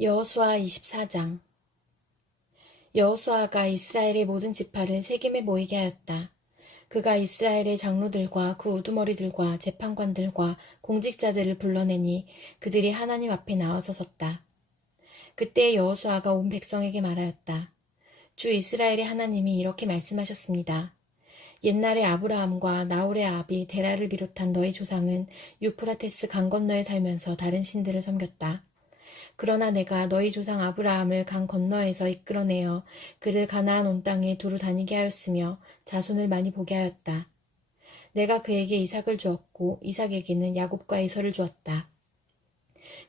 여호수아 24장. 여호수아가 이스라엘의 모든 지파를 세겜에 모이게 하였다. 그가 이스라엘의 장로들과 그 우두머리들과 재판관들과 공직자들을 불러내니 그들이 하나님 앞에 나와서 섰다. 그때 여호수아가 온 백성에게 말하였다. 주 이스라엘의 하나님이 이렇게 말씀하셨습니다. 옛날에 아브라함과 나홀의 아비 데라를 비롯한 너희 조상은 유프라테스 강 건너에 살면서 다른 신들을 섬겼다. 그러나 내가 너희 조상 아브라함을 강 건너에서 이끌어내어 그를 가나안 온 땅에 두루 다니게 하였으며 자손을 많이 보게 하였다. 내가 그에게 이삭을 주었고 이삭에게는 야곱과 에서를 주었다.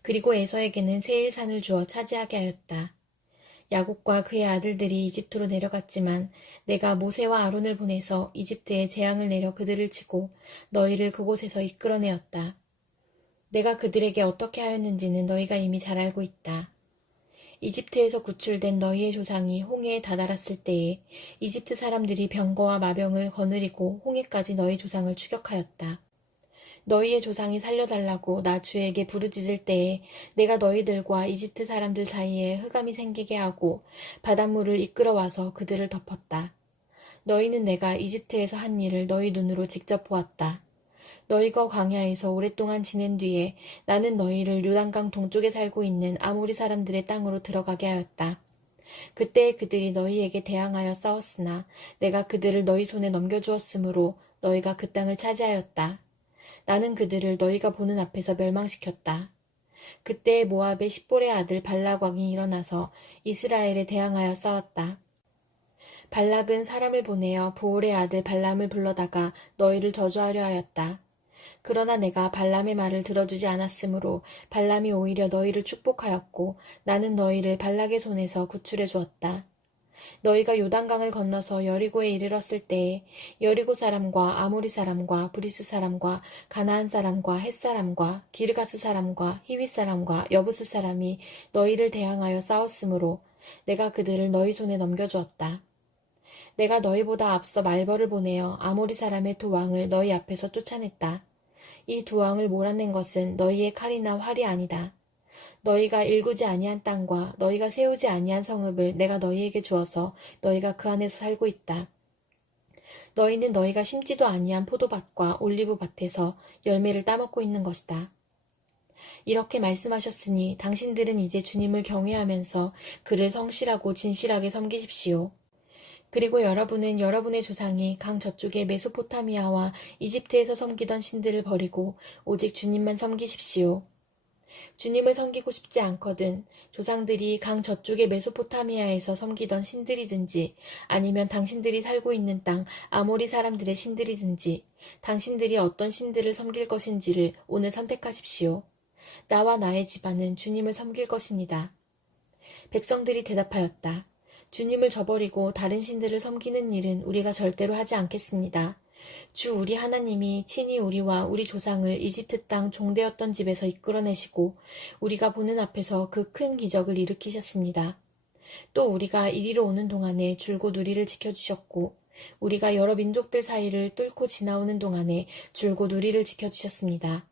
그리고 에서에게는 세일산을 주어 차지하게 하였다. 야곱과 그의 아들들이 이집트로 내려갔지만 내가 모세와 아론을 보내서 이집트에 재앙을 내려 그들을 치고 너희를 그곳에서 이끌어내었다. 내가 그들에게 어떻게 하였는지는 너희가 이미 잘 알고 있다. 이집트에서 구출된 너희의 조상이 홍해에 다다랐을 때에 이집트 사람들이 병거와 마병을 거느리고 홍해까지 너희 조상을 추격하였다. 너희의 조상이 살려달라고 나 주에게 부르짖을 때에 내가 너희들과 이집트 사람들 사이에 흑암이 생기게 하고 바닷물을 이끌어와서 그들을 덮었다. 너희는 내가 이집트에서 한 일을 너희 눈으로 직접 보았다. 너희가 광야에서 오랫동안 지낸 뒤에 나는 너희를 요단강 동쪽에 살고 있는 아모리 사람들의 땅으로 들어가게 하였다. 그때 그들이 너희에게 대항하여 싸웠으나 내가 그들을 너희 손에 넘겨주었으므로 너희가 그 땅을 차지하였다. 나는 그들을 너희가 보는 앞에서 멸망시켰다. 그때 모압의 십볼의 아들 발락 왕이 일어나서 이스라엘에 대항하여 싸웠다. 발락은 사람을 보내어 부올의 아들 발람을 불러다가 너희를 저주하려 하였다. 그러나 내가 발람의 말을 들어주지 않았으므로 발람이 오히려 너희를 축복하였고 나는 너희를 발락의 손에서 구출해 주었다. 너희가 요단강을 건너서 여리고에 이르렀을 때에 여리고 사람과 아모리 사람과 브리스 사람과 가나안 사람과 헷 사람과 기르가스 사람과 히윗 사람과 여부스 사람이 너희를 대항하여 싸웠으므로 내가 그들을 너희 손에 넘겨주었다. 내가 너희보다 앞서 말벌을 보내어 아모리 사람의 두 왕을 너희 앞에서 쫓아냈다. 이 두 왕을 몰아낸 것은 너희의 칼이나 활이 아니다. 너희가 일구지 아니한 땅과 너희가 세우지 아니한 성읍을 내가 너희에게 주어서 너희가 그 안에서 살고 있다. 너희는 너희가 심지도 아니한 포도밭과 올리브밭에서 열매를 따먹고 있는 것이다. 이렇게 말씀하셨으니 당신들은 이제 주님을 경외하면서 그를 성실하고 진실하게 섬기십시오. 그리고 여러분은 여러분의 조상이 강 저쪽의 메소포타미아와 이집트에서 섬기던 신들을 버리고 오직 주님만 섬기십시오. 주님을 섬기고 싶지 않거든 조상들이 강 저쪽의 메소포타미아에서 섬기던 신들이든지 아니면 당신들이 살고 있는 땅 아모리 사람들의 신들이든지 당신들이 어떤 신들을 섬길 것인지를 오늘 선택하십시오. 나와 나의 집안은 주님을 섬길 것입니다. 백성들이 대답하였다. 주님을 저버리고 다른 신들을 섬기는 일은 우리가 절대로 하지 않겠습니다. 주 우리 하나님이 친히 우리와 우리 조상을 이집트 땅 종되었던 집에서 이끌어내시고 우리가 보는 앞에서 그 큰 기적을 일으키셨습니다. 또 우리가 이리로 오는 동안에 줄곧 우리를 지켜주셨고 우리가 여러 민족들 사이를 뚫고 지나오는 동안에 줄곧 우리를 지켜주셨습니다.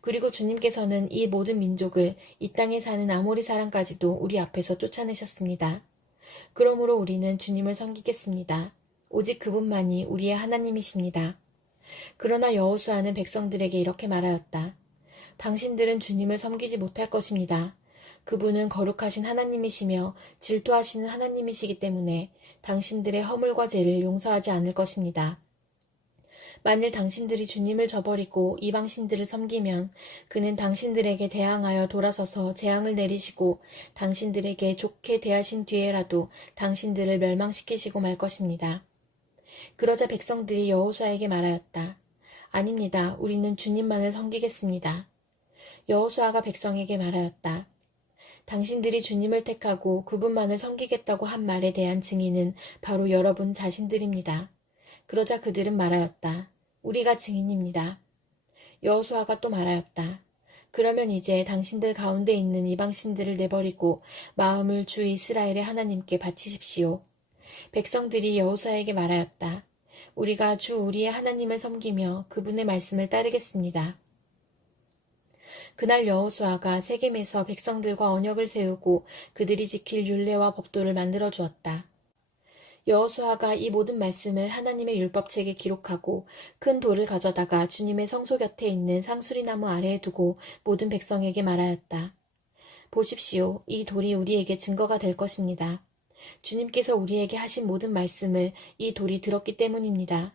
그리고 주님께서는 이 모든 민족을 이 땅에 사는 아모리 사람까지도 우리 앞에서 쫓아내셨습니다. 그러므로 우리는 주님을 섬기겠습니다. 오직 그분만이 우리의 하나님이십니다. 그러나 여호수아는 백성들에게 이렇게 말하였다. 당신들은 주님을 섬기지 못할 것입니다. 그분은 거룩하신 하나님이시며 질투하시는 하나님이시기 때문에 당신들의 허물과 죄를 용서하지 않을 것입니다. 만일 당신들이 주님을 저버리고 이방 신들을 섬기면 그는 당신들에게 대항하여 돌아서서 재앙을 내리시고 당신들에게 좋게 대하신 뒤에라도 당신들을 멸망시키시고 말 것입니다. 그러자 백성들이 여호수아에게 말하였다. 아닙니다. 우리는 주님만을 섬기겠습니다. 여호수아가 백성에게 말하였다. 당신들이 주님을 택하고 그분만을 섬기겠다고 한 말에 대한 증인은 바로 여러분 자신들입니다. 그러자 그들은 말하였다. 우리가 증인입니다. 여호수아가 또 말하였다. 그러면 이제 당신들 가운데 있는 이방신들을 내버리고 마음을 주 이스라엘의 하나님께 바치십시오. 백성들이 여호수아에게 말하였다. 우리가 주 우리의 하나님을 섬기며 그분의 말씀을 따르겠습니다. 그날 여호수아가 세겜에서 백성들과 언약을 세우고 그들이 지킬 율례와 법도를 만들어 주었다. 여호수아가 이 모든 말씀을 하나님의 율법책에 기록하고 큰 돌을 가져다가 주님의 성소 곁에 있는 상수리나무 아래에 두고 모든 백성에게 말하였다. 보십시오. 이 돌이 우리에게 증거가 될 것입니다. 주님께서 우리에게 하신 모든 말씀을 이 돌이 들었기 때문입니다.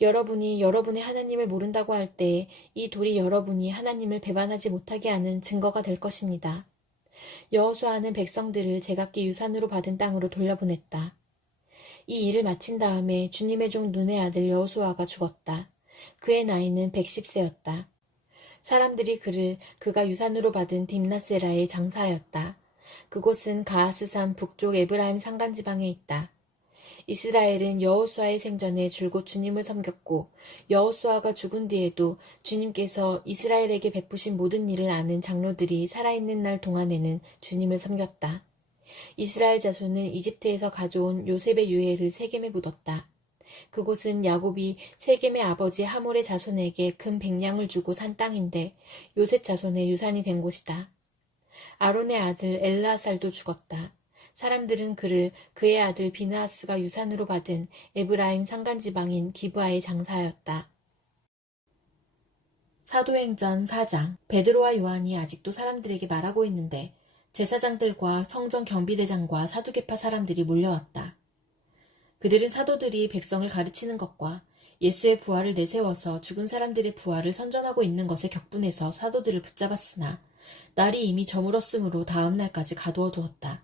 여러분이 여러분의 하나님을 모른다고 할 때 이 돌이 여러분이 하나님을 배반하지 못하게 하는 증거가 될 것입니다. 여호수아는 백성들을 제각기 유산으로 받은 땅으로 돌려보냈다. 이 일을 마친 다음에 주님의 종 눈의 아들 여호수아가 죽었다. 그의 나이는 110세였다. 사람들이 그가 유산으로 받은 딥나세라에 장사하였다. 그곳은 가하스산 북쪽 에브라임 산간지방에 있다. 이스라엘은 여호수아의 생전에 줄곧 주님을 섬겼고 여호수아가 죽은 뒤에도 주님께서 이스라엘에게 베푸신 모든 일을 아는 장로들이 살아있는 날 동안에는 주님을 섬겼다. 이스라엘 자손은 이집트에서 가져온 요셉의 유해를 세겜에 묻었다. 그곳은 야곱이 세겜의 아버지 하몰의 자손에게 금 100냥을 주고 산 땅인데 요셉 자손의 유산이 된 곳이다. 아론의 아들 엘르아살도 죽었다. 사람들은 그의 아들 비느하스가 유산으로 받은 에브라임 산간지방인 기브아에 장사하였다. 사도행전 4장. 베드로와 요한이 아직도 사람들에게 말하고 있는데 제사장들과 성전 경비대장과 사두개파 사람들이 몰려왔다. 그들은 사도들이 백성을 가르치는 것과 예수의 부활을 내세워서 죽은 사람들의 부활을 선전하고 있는 것에 격분해서 사도들을 붙잡았으나 날이 이미 저물었으므로 다음 날까지 가두어 두었다.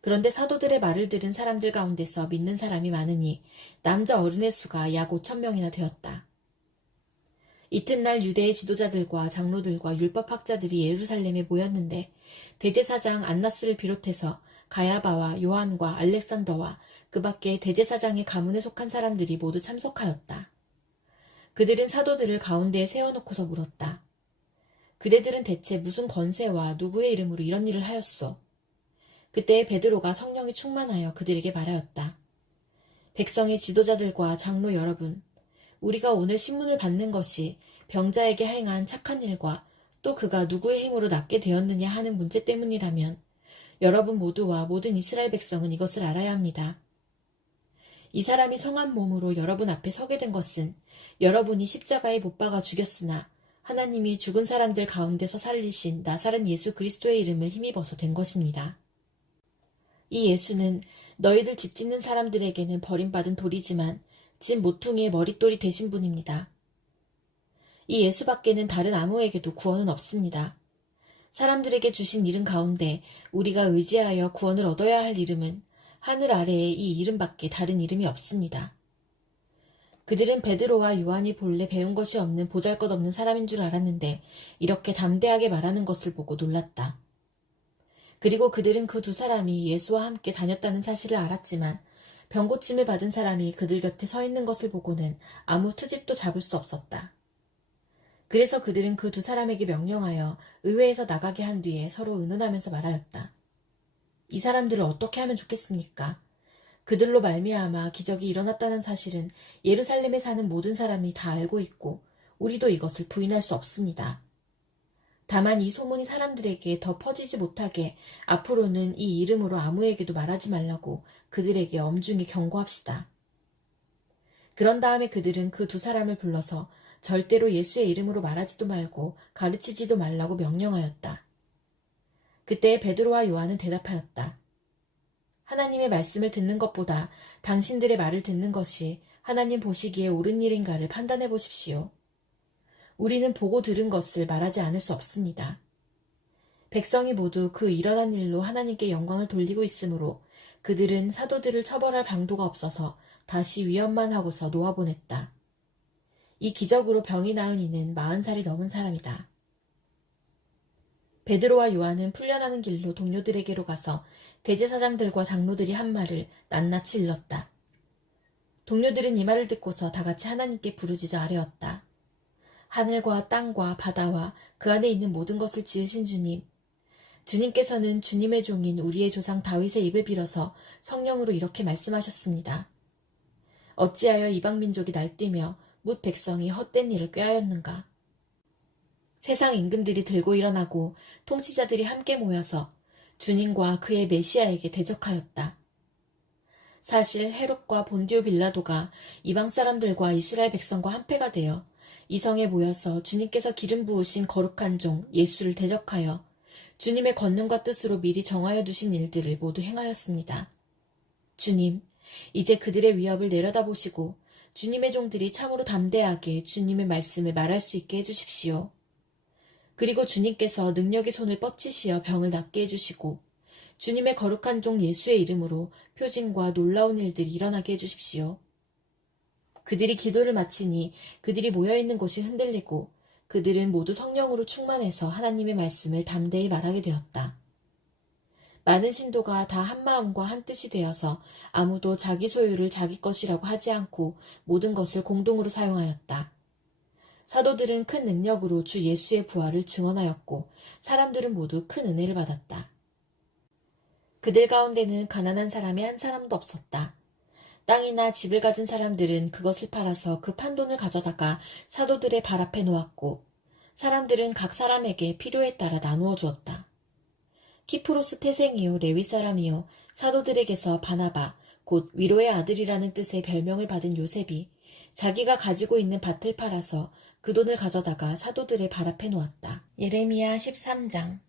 그런데 사도들의 말을 들은 사람들 가운데서 믿는 사람이 많으니 남자 어른의 수가 약 5,000명이나 되었다. 이튿날 유대의 지도자들과 장로들과 율법학자들이 예루살렘에 모였는데 대제사장 안나스를 비롯해서 가야바와 요한과 알렉산더와 그 밖에 대제사장의 가문에 속한 사람들이 모두 참석하였다. 그들은 사도들을 가운데에 세워놓고서 물었다. 그대들은 대체 무슨 권세와 누구의 이름으로 이런 일을 하였소? 그때 베드로가 성령이 충만하여 그들에게 말하였다. 백성의 지도자들과 장로 여러분, 우리가 오늘 신문을 받는 것이 병자에게 행한 착한 일과 또 그가 누구의 힘으로 낫게 되었느냐 하는 문제 때문이라면 여러분 모두와 모든 이스라엘 백성은 이것을 알아야 합니다. 이 사람이 성한 몸으로 여러분 앞에 서게 된 것은 여러분이 십자가에 못 박아 죽였으나 하나님이 죽은 사람들 가운데서 살리신 나사렛 예수 그리스도의 이름을 힘입어서 된 것입니다. 이 예수는 너희들 집 짓는 사람들에게는 버림받은 돌이지만 집 모퉁이의 머릿돌이 되신 분입니다. 이 예수 밖에는 다른 아무에게도 구원은 없습니다. 사람들에게 주신 이름 가운데 우리가 의지하여 구원을 얻어야 할 이름은 하늘 아래에 이 이름밖에 다른 이름이 없습니다. 그들은 베드로와 요한이 본래 배운 것이 없는 보잘것없는 사람인 줄 알았는데 이렇게 담대하게 말하는 것을 보고 놀랐다. 그리고 그들은 그 두 사람이 예수와 함께 다녔다는 사실을 알았지만 병고침을 받은 사람이 그들 곁에 서 있는 것을 보고는 아무 트집도 잡을 수 없었다. 그래서 그들은 그 두 사람에게 명령하여 의회에서 나가게 한 뒤에 서로 의논하면서 말하였다. 이 사람들을 어떻게 하면 좋겠습니까? 그들로 말미암아 기적이 일어났다는 사실은 예루살렘에 사는 모든 사람이 다 알고 있고 우리도 이것을 부인할 수 없습니다. 다만 이 소문이 사람들에게 더 퍼지지 못하게 앞으로는 이 이름으로 아무에게도 말하지 말라고 그들에게 엄중히 경고합시다. 그런 다음에 그들은 그 두 사람을 불러서 절대로 예수의 이름으로 말하지도 말고 가르치지도 말라고 명령하였다. 그때 베드로와 요한은 대답하였다. 하나님의 말씀을 듣는 것보다 당신들의 말을 듣는 것이 하나님 보시기에 옳은 일인가를 판단해 보십시오. 우리는 보고 들은 것을 말하지 않을 수 없습니다. 백성이 모두 그 일어난 일로 하나님께 영광을 돌리고 있으므로 그들은 사도들을 처벌할 방도가 없어서 다시 위협만 하고서 놓아보냈다. 이 기적으로 병이 나은 이는 40살이 넘은 사람이다. 베드로와 요한은 풀려나는 길로 동료들에게로 가서 대제사장들과 장로들이 한 말을 낱낱이 일렀다. 동료들은 이 말을 듣고서 다 같이 하나님께 부르짖어 아뢰었다. 하늘과 땅과 바다와 그 안에 있는 모든 것을 지으신 주님, 주님께서는 주님의 종인 우리의 조상 다윗의 입을 빌어서 성령으로 이렇게 말씀하셨습니다. 어찌하여 이방민족이 날뛰며 뭇 백성이 헛된 일을 꾀하였는가? 세상 임금들이 들고 일어나고 통치자들이 함께 모여서 주님과 그의 메시아에게 대적하였다. 사실 헤롯과 본디오 빌라도가 이방 사람들과 이스라엘 백성과 한패가 되어 이성에 모여서 주님께서 기름 부으신 거룩한 종 예수를 대적하여 주님의 권능과 뜻으로 미리 정하여 두신 일들을 모두 행하였습니다. 주님, 이제 그들의 위협을 내려다보시고 주님의 종들이 참으로 담대하게 주님의 말씀을 말할 수 있게 해주십시오. 그리고 주님께서 능력의 손을 뻗치시어 병을 낫게 해주시고 주님의 거룩한 종 예수의 이름으로 표징과 놀라운 일들이 일어나게 해주십시오. 그들이 기도를 마치니 그들이 모여있는 곳이 흔들리고 그들은 모두 성령으로 충만해서 하나님의 말씀을 담대히 말하게 되었다. 많은 신도가 다 한마음과 한뜻이 되어서 아무도 자기 소유를 자기 것이라고 하지 않고 모든 것을 공동으로 사용하였다. 사도들은 큰 능력으로 주 예수의 부활을 증언하였고 사람들은 모두 큰 은혜를 받았다. 그들 가운데는 가난한 사람이 한 사람도 없었다. 땅이나 집을 가진 사람들은 그것을 팔아서 그 판돈을 가져다가 사도들의 발 앞에 놓았고 사람들은 각 사람에게 필요에 따라 나누어 주었다. 키프로스 태생이요 레위 사람이요 사도들에게서 바나바 곧 위로의 아들이라는 뜻의 별명을 받은 요셉이 자기가 가지고 있는 밭을 팔아서 그 돈을 가져다가 사도들의 발 앞에 놓았다. 예레미야 13장.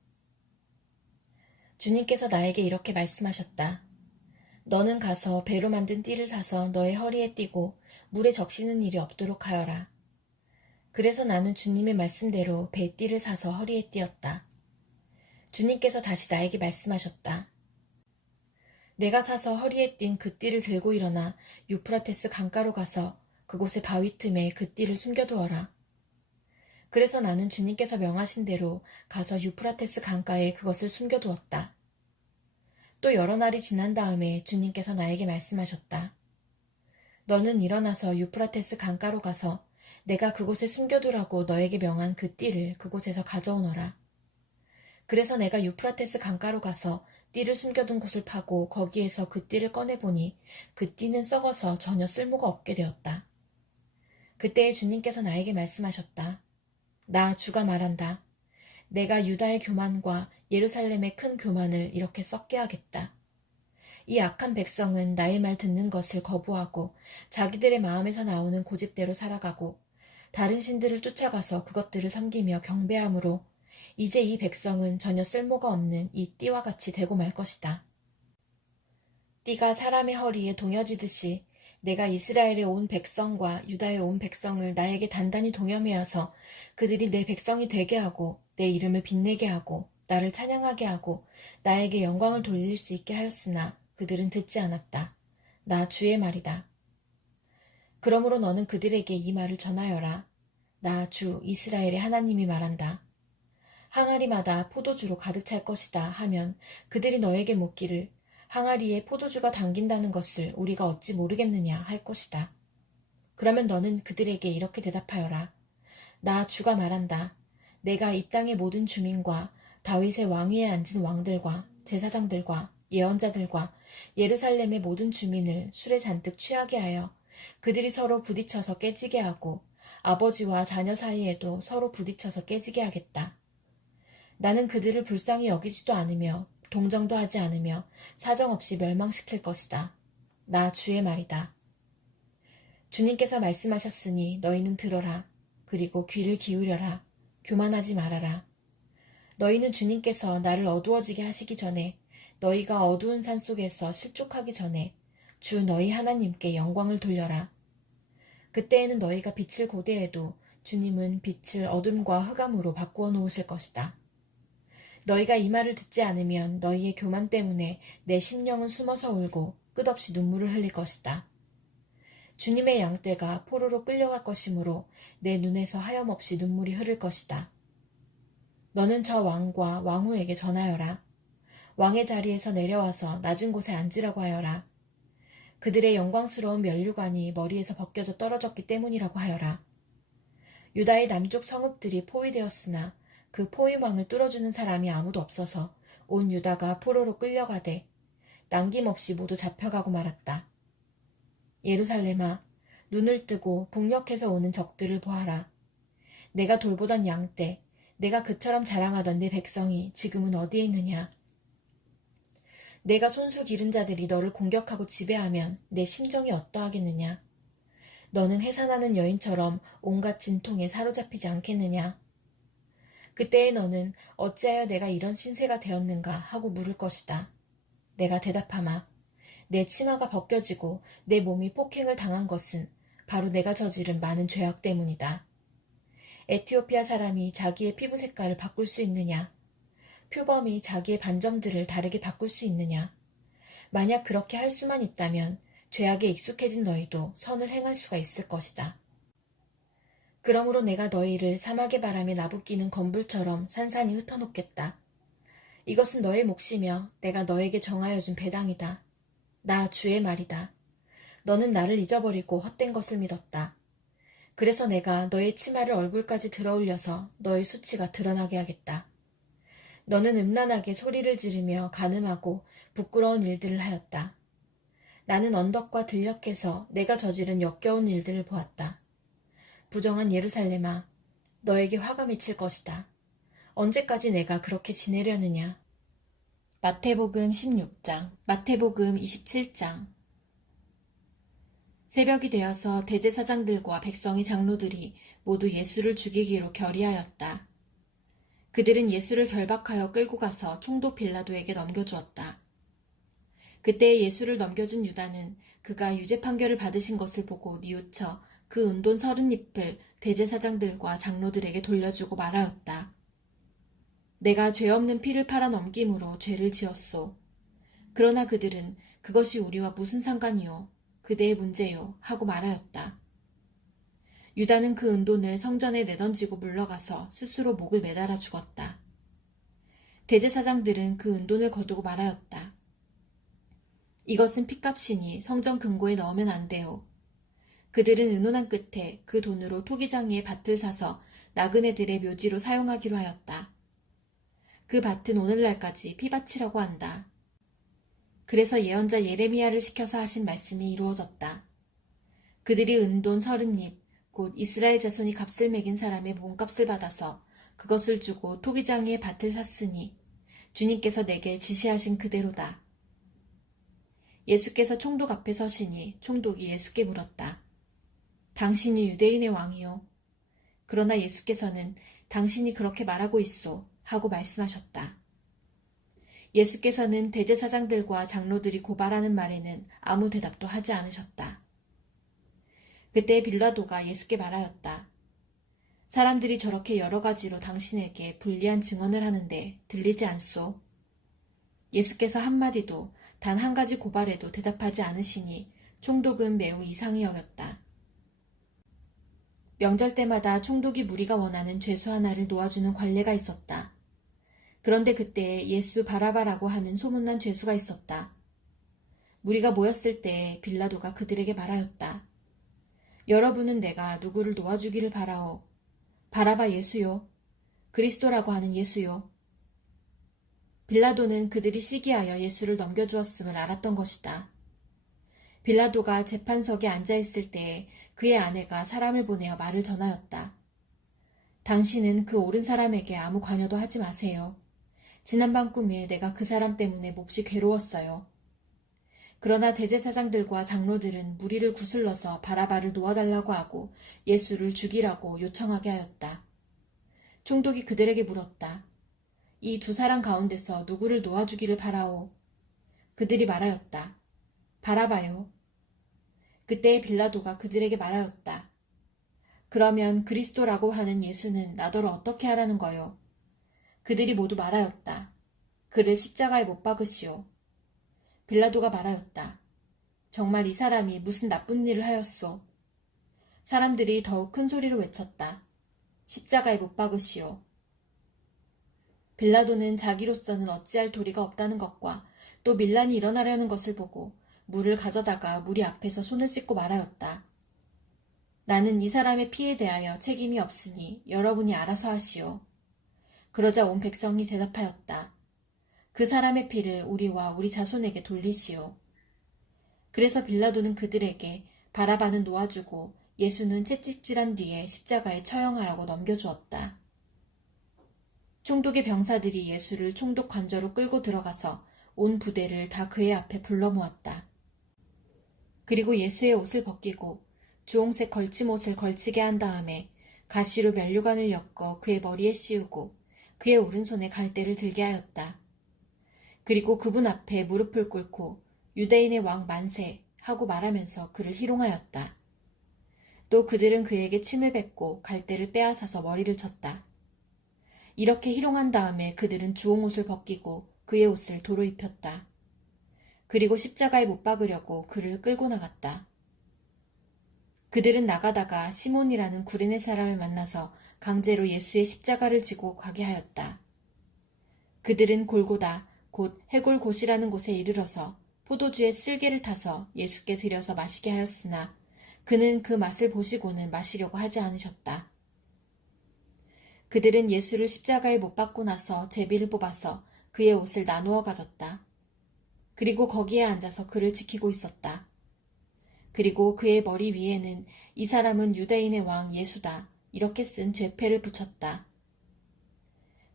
주님께서 나에게 이렇게 말씀하셨다. 너는 가서 배로 만든 띠를 사서 너의 허리에 띠고 물에 적시는 일이 없도록 하여라. 그래서 나는 주님의 말씀대로 배 띠를 사서 허리에 띠었다. 주님께서 다시 나에게 말씀하셨다. 내가 사서 허리에 띈 그 띠를 들고 일어나 유프라테스 강가로 가서 그곳의 바위 틈에 그 띠를 숨겨두어라. 그래서 나는 주님께서 명하신 대로 가서 유프라테스 강가에 그것을 숨겨두었다. 또 여러 날이 지난 다음에 주님께서 나에게 말씀하셨다. 너는 일어나서 유프라테스 강가로 가서 내가 그곳에 숨겨두라고 너에게 명한 그 띠를 그곳에서 가져오너라. 그래서 내가 유프라테스 강가로 가서 띠를 숨겨둔 곳을 파고 거기에서 그 띠를 꺼내보니 그 띠는 썩어서 전혀 쓸모가 없게 되었다. 그때에 주님께서 나에게 말씀하셨다. 나 주가 말한다. 내가 유다의 교만과 예루살렘의 큰 교만을 이렇게 썩게 하겠다. 이 악한 백성은 나의 말 듣는 것을 거부하고 자기들의 마음에서 나오는 고집대로 살아가고 다른 신들을 쫓아가서 그것들을 섬기며 경배함으로 이제 이 백성은 전혀 쓸모가 없는 이 띠와 같이 되고 말 것이다. 띠가 사람의 허리에 동여지듯이 내가 이스라엘에 온 백성과 유다에 온 백성을 나에게 단단히 동여매어서 그들이 내 백성이 되게 하고 내 이름을 빛내게 하고 나를 찬양하게 하고 나에게 영광을 돌릴 수 있게 하였으나 그들은 듣지 않았다. 나 주의 말이다. 그러므로 너는 그들에게 이 말을 전하여라. 나 주 이스라엘의 하나님이 말한다. 항아리마다 포도주로 가득 찰 것이다 하면 그들이 너에게 묻기를 항아리에 포도주가 담긴다는 것을 우리가 어찌 모르겠느냐 할 것이다. 그러면 너는 그들에게 이렇게 대답하여라. 나 주가 말한다. 내가 이 땅의 모든 주민과 다윗의 왕위에 앉은 왕들과 제사장들과 예언자들과 예루살렘의 모든 주민을 술에 잔뜩 취하게 하여 그들이 서로 부딪혀서 깨지게 하고 아버지와 자녀 사이에도 서로 부딪혀서 깨지게 하겠다. 나는 그들을 불쌍히 여기지도 않으며 동정도 하지 않으며 사정없이 멸망시킬 것이다. 나 주의 말이다. 주님께서 말씀하셨으니 너희는 들어라. 그리고 귀를 기울여라. 교만하지 말아라. 너희는 주님께서 나를 어두워지게 하시기 전에 너희가 어두운 산 속에서 실족하기 전에 주 너희 하나님께 영광을 돌려라. 그때에는 너희가 빛을 고대해도 주님은 빛을 어둠과 흑암으로 바꾸어 놓으실 것이다. 너희가 이 말을 듣지 않으면 너희의 교만 때문에 내 심령은 숨어서 울고 끝없이 눈물을 흘릴 것이다. 주님의 양떼가 포로로 끌려갈 것이므로 내 눈에서 하염없이 눈물이 흐를 것이다. 너는 저 왕과 왕후에게 전하여라. 왕의 자리에서 내려와서 낮은 곳에 앉으라고 하여라. 그들의 영광스러운 면류관이 머리에서 벗겨져 떨어졌기 때문이라고 하여라. 유다의 남쪽 성읍들이 포위되었으나 그 포위망을 뚫어주는 사람이 아무도 없어서 온 유다가 포로로 끌려가되 남김없이 모두 잡혀가고 말았다. 예루살렘아, 눈을 뜨고 북녘에서 오는 적들을 보아라. 내가 돌보던 양떼, 내가 그처럼 자랑하던 내 백성이 지금은 어디에 있느냐? 내가 손수 기른 자들이 너를 공격하고 지배하면 내 심정이 어떠하겠느냐? 너는 해산하는 여인처럼 온갖 진통에 사로잡히지 않겠느냐? 그때에 너는 어찌하여 내가 이런 신세가 되었는가 하고 물을 것이다. 내가 대답하마. 내 치마가 벗겨지고 내 몸이 폭행을 당한 것은 바로 내가 저지른 많은 죄악 때문이다. 에티오피아 사람이 자기의 피부 색깔을 바꿀 수 있느냐? 표범이 자기의 반점들을 다르게 바꿀 수 있느냐? 만약 그렇게 할 수만 있다면 죄악에 익숙해진 너희도 선을 행할 수가 있을 것이다. 그러므로 내가 너희를 사막의 바람에 나부끼는 건불처럼 산산이 흩어놓겠다. 이것은 너의 몫이며 내가 너에게 정하여 준 배당이다. 나 주의 말이다. 너는 나를 잊어버리고 헛된 것을 믿었다. 그래서 내가 너의 치마를 얼굴까지 들어올려서 너의 수치가 드러나게 하겠다. 너는 음란하게 소리를 지르며 간음하고 부끄러운 일들을 하였다. 나는 언덕과 들녘에서 내가 저지른 역겨운 일들을 보았다. 부정한 예루살렘아, 너에게 화가 미칠 것이다. 언제까지 내가 그렇게 지내려느냐? 마태복음 16장, 마태복음 27장. 새벽이 되어서 대제사장들과 백성의 장로들이 모두 예수를 죽이기로 결의하였다. 그들은 예수를 결박하여 끌고 가서 총독 빌라도에게 넘겨주었다. 그때 예수를 넘겨준 유다는 그가 유죄 판결을 받으신 것을 보고 뉘우쳐 그 은돈 30잎을 대제사장들과 장로들에게 돌려주고 말하였다. 내가 죄 없는 피를 팔아 넘김으로 죄를 지었소. 그러나 그들은 그것이 우리와 무슨 상관이요? 그대의 문제요. 하고 말하였다. 유다는 그 은돈을 성전에 내던지고 물러가서 스스로 목을 매달아 죽었다. 대제사장들은 그 은돈을 거두고 말하였다. 이것은 핏값이니 성전 금고에 넣으면 안 돼요. 그들은 의논한 끝에 그 돈으로 토기장이의 밭을 사서 나그네들의 묘지로 사용하기로 하였다. 그 밭은 오늘날까지 피밭이라고 한다. 그래서 예언자 예레미야를 시켜서 하신 말씀이 이루어졌다. 그들이 은돈 30잎, 곧 이스라엘 자손이 값을 매긴 사람의 몸값을 받아서 그것을 주고 토기장이의 밭을 샀으니 주님께서 내게 지시하신 그대로다. 예수께서 총독 앞에 서시니 총독이 예수께 물었다. 당신이 유대인의 왕이요. 그러나 예수께서는 당신이 그렇게 말하고 있소 하고 말씀하셨다. 예수께서는 대제사장들과 장로들이 고발하는 말에는 아무 대답도 하지 않으셨다. 그때 빌라도가 예수께 말하였다. 사람들이 저렇게 여러 가지로 당신에게 불리한 증언을 하는데 들리지 않소? 예수께서 한마디도 단 한 가지 고발에도 대답하지 않으시니 총독은 매우 이상히 여겼다. 명절 때마다 총독이 무리가 원하는 죄수 하나를 놓아주는 관례가 있었다. 그런데 그때 예수 바라바라고 하는 소문난 죄수가 있었다. 무리가 모였을 때 빌라도가 그들에게 말하였다. 여러분은 내가 누구를 놓아주기를 바라오. 바라바 예수요. 그리스도라고 하는 예수요. 빌라도는 그들이 시기하여 예수를 넘겨주었음을 알았던 것이다. 빌라도가 재판석에 앉아있을 때에 그의 아내가 사람을 보내어 말을 전하였다. 당신은 그 옳은 사람에게 아무 관여도 하지 마세요. 지난밤 꿈에 내가 그 사람 때문에 몹시 괴로웠어요. 그러나 대제사장들과 장로들은 무리를 구슬러서 바라바를 놓아달라고 하고 예수를 죽이라고 요청하게 하였다. 총독이 그들에게 물었다. 이 두 사람 가운데서 누구를 놓아주기를 바라오. 그들이 말하였다. 바라바요. 그때 빌라도가 그들에게 말하였다. 그러면 그리스도라고 하는 예수는 나더러 어떻게 하라는 거요? 그들이 모두 말하였다. 그를 십자가에 못 박으시오. 빌라도가 말하였다. 정말 이 사람이 무슨 나쁜 일을 하였소? 사람들이 더욱 큰 소리로 외쳤다. 십자가에 못 박으시오. 빌라도는 자기로서는 어찌할 도리가 없다는 것과 또 밀란이 일어나려는 것을 보고 물을 가져다가 무리 앞에서 손을 씻고 말하였다. 나는 이 사람의 피에 대하여 책임이 없으니 여러분이 알아서 하시오. 그러자 온 백성이 대답하였다. 그 사람의 피를 우리와 우리 자손에게 돌리시오. 그래서 빌라도는 그들에게 바라바는 놓아주고 예수는 채찍질한 뒤에 십자가에 처형하라고 넘겨주었다. 총독의 병사들이 예수를 총독 관저로 끌고 들어가서 온 부대를 다 그의 앞에 불러 모았다. 그리고 예수의 옷을 벗기고 주홍색 걸침옷을 걸치게 한 다음에 가시로 면류관을 엮어 그의 머리에 씌우고 그의 오른손에 갈대를 들게 하였다. 그리고 그분 앞에 무릎을 꿇고 유대인의 왕 만세 하고 말하면서 그를 희롱하였다. 또 그들은 그에게 침을 뱉고 갈대를 빼앗아서 머리를 쳤다. 이렇게 희롱한 다음에 그들은 주홍옷을 벗기고 그의 옷을 도로 입혔다. 그리고 십자가에 못 박으려고 그를 끌고 나갔다. 그들은 나가다가 시몬이라는 구레네 사람을 만나서 강제로 예수의 십자가를 지고 가게 하였다. 그들은 골고다 곧 해골곳이라는 곳에 이르러서 포도주에 쓸개를 타서 예수께 드려서 마시게 하였으나 그는 그 맛을 보시고는 마시려고 하지 않으셨다. 그들은 예수를 십자가에 못 박고 나서 제비를 뽑아서 그의 옷을 나누어 가졌다. 그리고 거기에 앉아서 그를 지키고 있었다. 그리고 그의 머리 위에는 이 사람은 유대인의 왕 예수다 이렇게 쓴 죄패를 붙였다.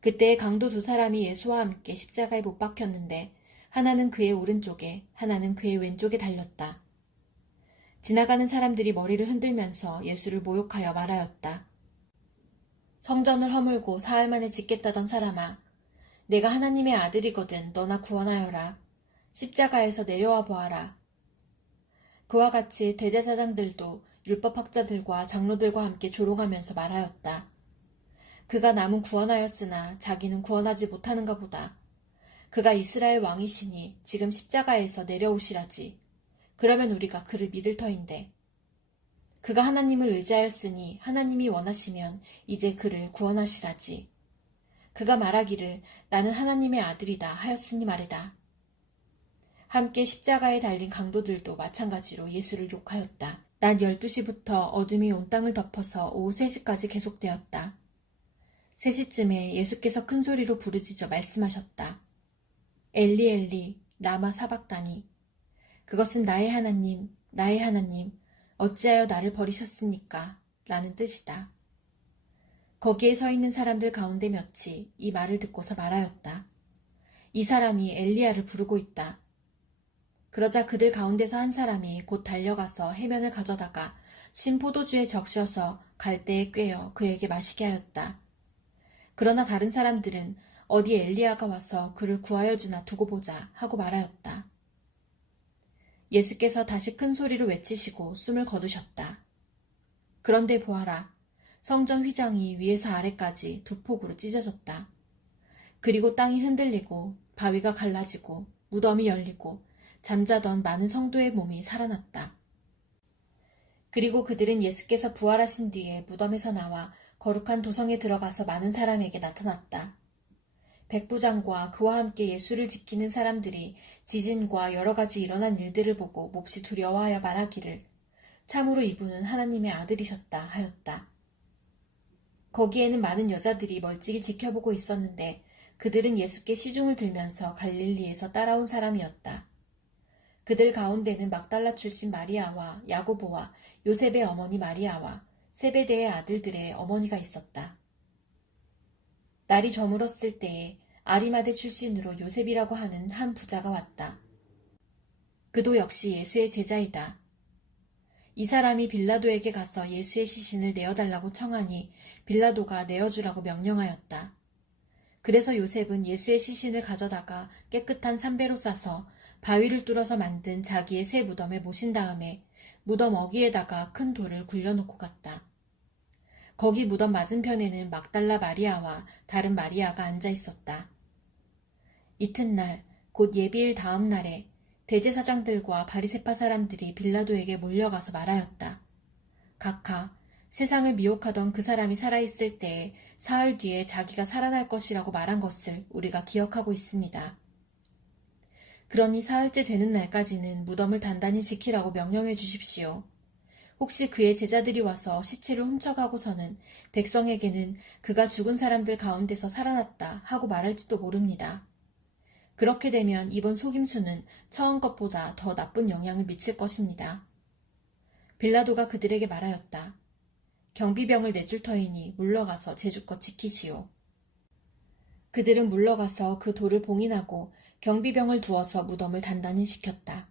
그때 강도 두 사람이 예수와 함께 십자가에 못 박혔는데 하나는 그의 오른쪽에 하나는 그의 왼쪽에 달렸다. 지나가는 사람들이 머리를 흔들면서 예수를 모욕하여 말하였다. 성전을 허물고 사흘 만에 짓겠다던 사람아, 내가 하나님의 아들이거든 너나 구원하여라. 십자가에서 내려와 보아라. 그와 같이 대제사장들도 율법학자들과 장로들과 함께 조롱하면서 말하였다. 그가 남은 구원하였으나 자기는 구원하지 못하는가 보다. 그가 이스라엘 왕이시니 지금 십자가에서 내려오시라지. 그러면 우리가 그를 믿을 터인데. 그가 하나님을 의지하였으니 하나님이 원하시면 이제 그를 구원하시라지. 그가 말하기를 나는 하나님의 아들이다 하였으니 말이다. 함께 십자가에 달린 강도들도 마찬가지로 예수를 욕하였다. 낮 12시부터 어둠이 온 땅을 덮어서 오후 3시까지 계속되었다. 3시쯤에 예수께서 큰 소리로 부르짖어 말씀하셨다. 엘리 엘리 라마 사박다니. 그것은 나의 하나님, 나의 하나님, 어찌하여 나를 버리셨습니까? 라는 뜻이다. 거기에 서 있는 사람들 가운데 몇이 이 말을 듣고서 말하였다. 이 사람이 엘리야를 부르고 있다. 그러자 그들 가운데서 한 사람이 곧 달려가서 해면을 가져다가 신 포도주에 적셔서 갈대에 꿰어 그에게 마시게 하였다. 그러나 다른 사람들은 어디 엘리야가 와서 그를 구하여 주나 두고 보자 하고 말하였다. 예수께서 다시 큰 소리로 외치시고 숨을 거두셨다. 그런데 보아라. 성전 휘장이 위에서 아래까지 두 폭으로 찢어졌다. 그리고 땅이 흔들리고 바위가 갈라지고 무덤이 열리고 잠자던 많은 성도의 몸이 살아났다. 그리고 그들은 예수께서 부활하신 뒤에 무덤에서 나와 거룩한 도성에 들어가서 많은 사람에게 나타났다. 백부장과 그와 함께 예수를 지키는 사람들이 지진과 여러 가지 일어난 일들을 보고 몹시 두려워하여 말하기를 참으로 이분은 하나님의 아들이셨다 하였다. 거기에는 많은 여자들이 멀찍이 지켜보고 있었는데 그들은 예수께 시중을 들면서 갈릴리에서 따라온 사람이었다. 그들 가운데는 막달라 출신 마리아와 야고보와 요셉의 어머니 마리아와 세베대의 아들들의 어머니가 있었다. 날이 저물었을 때에 아리마대 출신으로 요셉이라고 하는 한 부자가 왔다. 그도 역시 예수의 제자이다. 이 사람이 빌라도에게 가서 예수의 시신을 내어달라고 청하니 빌라도가 내어주라고 명령하였다. 그래서 요셉은 예수의 시신을 가져다가 깨끗한 삼배로 싸서 바위를 뚫어서 만든 자기의 새 무덤에 모신 다음에 무덤 어귀에다가 큰 돌을 굴려놓고 갔다. 거기 무덤 맞은편에는 막달라 마리아와 다른 마리아가 앉아 있었다. 이튿날 곧 예비일 다음 날에 대제사장들과 바리새파 사람들이 빌라도에게 몰려가서 말하였다. 각하, 세상을 미혹하던 그 사람이 살아있을 때에 사흘 뒤에 자기가 살아날 것이라고 말한 것을 우리가 기억하고 있습니다. 그러니 사흘째 되는 날까지는 무덤을 단단히 지키라고 명령해 주십시오. 혹시 그의 제자들이 와서 시체를 훔쳐가고서는 백성에게는 그가 죽은 사람들 가운데서 살아났다 하고 말할지도 모릅니다. 그렇게 되면 이번 속임수는 처음 것보다 더 나쁜 영향을 미칠 것입니다. 빌라도가 그들에게 말하였다. 경비병을 내줄 터이니 물러가서 제주껏 지키시오. 그들은 물러가서 그 돌을 봉인하고 경비병을 두어서 무덤을 단단히 지켰다.